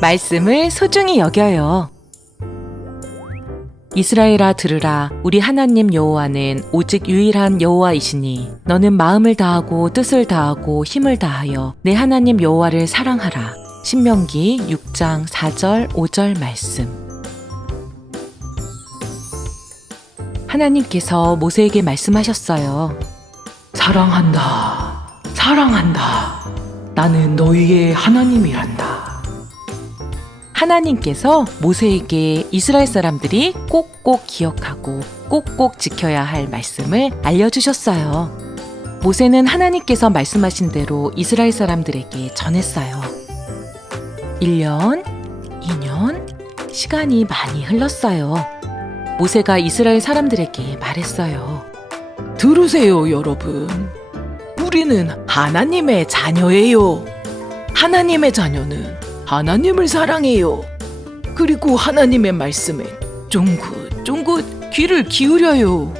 말씀을 소중히 여겨요. 이스라엘아 들으라. 우리 하나님 여호와는 오직 유일한 여호와이시니 너는 마음을 다하고 뜻을 다하고 힘을 다하여 내 하나님 여호와를 사랑하라. 신명기 6장 4절 5절 말씀. 하나님께서 모세에게 말씀하셨어요. 사랑한다. 사랑한다. 나는 너희의 하나님이란다. 하나님께서 모세에게 이스라엘 사람들이 꼭꼭 기억하고 꼭꼭 지켜야 할 말씀을 알려주셨어요. 모세는 하나님께서 말씀하신 대로 이스라엘 사람들에게 전했어요. 1년, 2년, 시간이 많이 흘렀어요. 모세가 이스라엘 사람들에게 말했어요. 들으세요, 여러분. 우리는 하나님의 자녀예요. 하나님의 자녀는 하나님을 사랑해요. 그리고 하나님의 말씀에 쫑긋쫑긋 귀를 기울여요.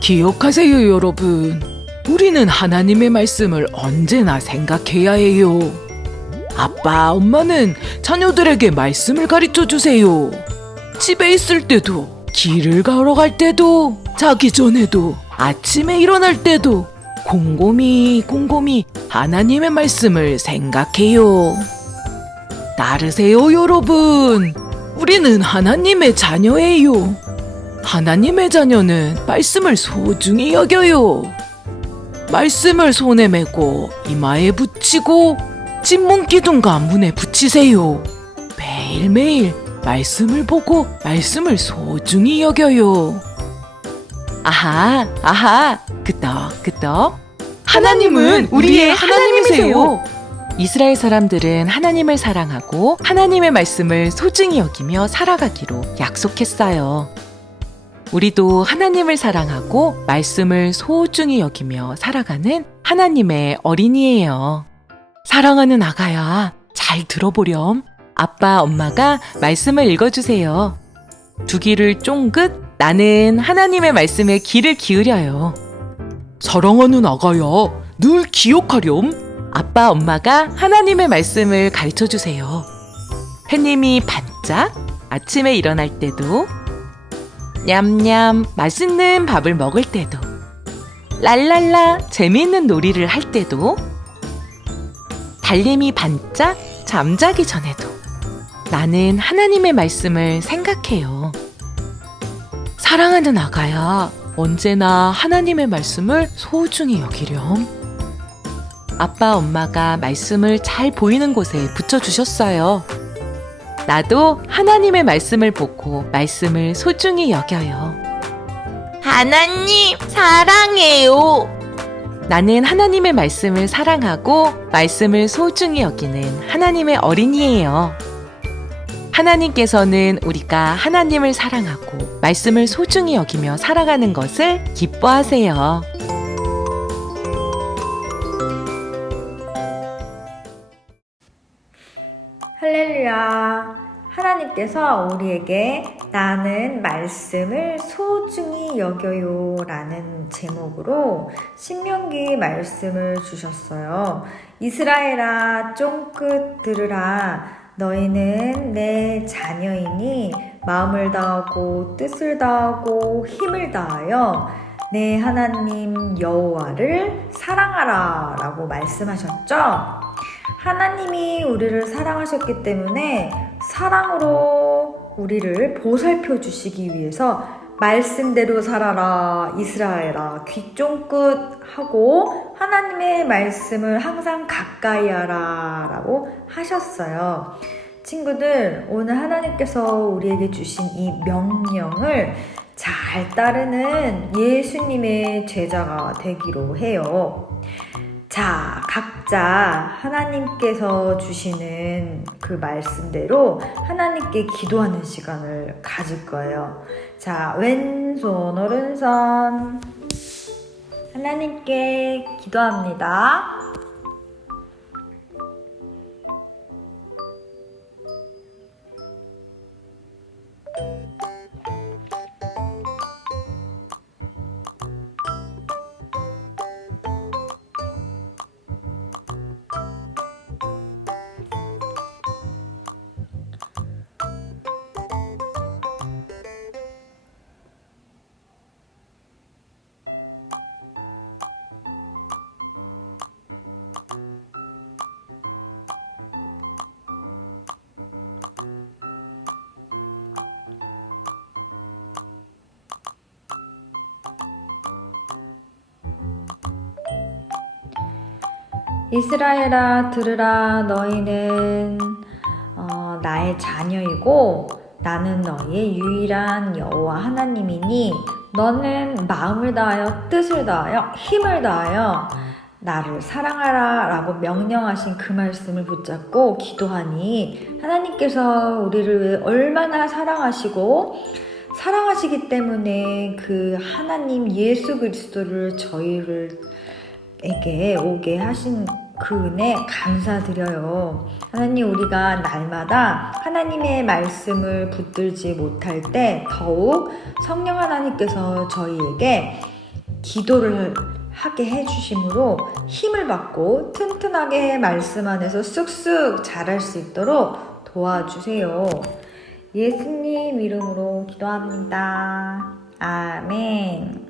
기억하세요, 여러분. 우리는 하나님의 말씀을 언제나 생각해야 해요. 아빠, 엄마는 자녀들에게 말씀을 가르쳐 주세요. 집에 있을 때도, 길을 걸어갈 때도, 자기 전에도, 아침에 일어날 때도 곰곰이 하나님의 말씀을 생각해요. 따르세요, 여러분. 우리는 하나님의 자녀예요. 하나님의 자녀는 말씀을 소중히 여겨요. 말씀을 손에 메고 이마에 붙이고 집문 기둥과 문에 붙이세요. 매일매일 말씀을 보고 말씀을 소중히 여겨요. 아하, 끄떡. 하나님은 우리의 하나님이세요. 이스라엘 사람들은 하나님을 사랑하고 하나님의 말씀을 소중히 여기며 살아가기로 약속했어요. 우리도 하나님을 사랑하고 말씀을 소중히 여기며 살아가는 하나님의 어린이예요. 사랑하는 아가야, 잘 들어보렴. 아빠, 엄마가 말씀을 읽어주세요. 두 귀를 쫑긋, 나는 하나님의 말씀에 귀를 기울여요. 사랑하는 아가야, 늘 기억하렴. 아빠, 엄마가 하나님의 말씀을 가르쳐주세요. 해님이 반짝, 아침에 일어날 때도, 냠냠, 맛있는 밥을 먹을 때도, 랄랄라, 재미있는 놀이를 할 때도, 달님이 반짝, 잠자기 전에도 나는 하나님의 말씀을 생각해요. 사랑하는 아가야, 언제나 하나님의 말씀을 소중히 여기렴. 아빠, 엄마가 말씀을 잘 보이는 곳에 붙여주셨어요. 나도 하나님의 말씀을 보고 말씀을 소중히 여겨요. 하나님, 사랑해요. 나는 하나님의 말씀을 사랑하고 말씀을 소중히 여기는 하나님의 어린이예요. 하나님께서는 우리가 하나님을 사랑하고 말씀을 소중히 여기며 살아가는 것을 기뻐하세요. 할렐루야. 하나님께서 우리에게 나는 말씀을 소중히 여겨요 라는 제목으로 신명기 말씀을 주셨어요. 이스라엘아 쫑긋 들으라. 너희는 내 자녀이니 마음을 다하고 뜻을 다하고 힘을 다하여 내 하나님 여호와를 사랑하라 라고 말씀하셨죠. 하나님이 우리를 사랑하셨기 때문에 사랑으로 우리를 보살펴 주시기 위해서 말씀대로 살아라 이스라엘아 귀 쫑긋 하고 하나님의 말씀을 항상 가까이 하라 라고 하셨어요. 친구들, 오늘 하나님께서 우리에게 주신 이 명령을 잘 따르는 예수님의 제자가 되기로 해요. 자, 각자 하나님께서 주시는 그 말씀대로 하나님께 기도하는 시간을 가질 거예요. 자, 왼손, 오른손. 하나님께 기도합니다. 이스라엘아 들으라. 너희는 나의 자녀이고 나는 너희의 유일한 여호와 하나님이니 너는 마음을 다하여 뜻을 다하여 힘을 다하여 나를 사랑하라 라고 명령하신 그 말씀을 붙잡고 기도하니 하나님께서 우리를 얼마나 사랑하시기 때문에 그 하나님 예수 그리스도를 저희에게 오게 하신 그 은혜 감사드려요. 하나님, 우리가 날마다 하나님의 말씀을 붙들지 못할 때 더욱 성령 하나님께서 저희에게 기도를 하게 해주심으로 힘을 받고 튼튼하게 말씀 안에서 쑥쑥 자랄 수 있도록 도와주세요. 예수님 이름으로 기도합니다. 아멘.